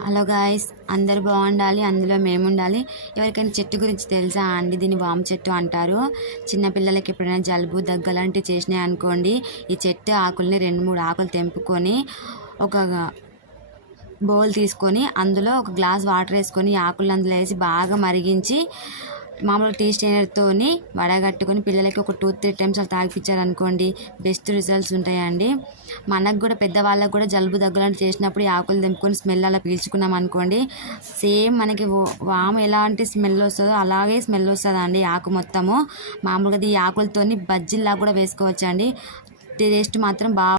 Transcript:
Hello guys, అందరు బాగుండాలి, అందులో మేము ఉండాలి. ఎవరికైనా చెట్టు గురించి తెలుసా అండి? దీన్ని వాము చెట్టు అంటారు. చిన్నపిల్లలకి ఎప్పుడైనా జలుబు దగ్గు లాంటివి చేసినాయి అనుకోండి, ఈ చెట్టు ఆకుల్ని 2-3 ఆకులు తెంపుకొని ఒక బౌల్ తీసుకొని అందులో ఒక గ్లాస్ వాటర్ వేసుకొని ఆకులు అందులో వేసి బాగా మరిగించి మామూలు టీ స్ట్రైనర్తోని వడగట్టుకొని పిల్లలకి ఒక 2-3 టైమ్స్ అలా తాగిపించారనుకోండి, బెస్ట్ రిజల్ట్స్ ఉంటాయండి. మనకు కూడా పెద్దవాళ్ళకు కూడా జలుబు దగ్గులాంటి చేసినప్పుడు ఈ ఆకులు తెంపుకొని స్మెల్ అలా పీల్చుకున్నాం అనుకోండి, సేమ్ మనకి వాము ఎలాంటి స్మెల్ వస్తుందో అలాగే స్మెల్ వస్తుందండి ఆకు మొత్తము. మామూలుగా ఈ ఆకులతోని బజ్జీల్లా కూడా వేసుకోవచ్చండి. టేస్ట్ మాత్రం బాగా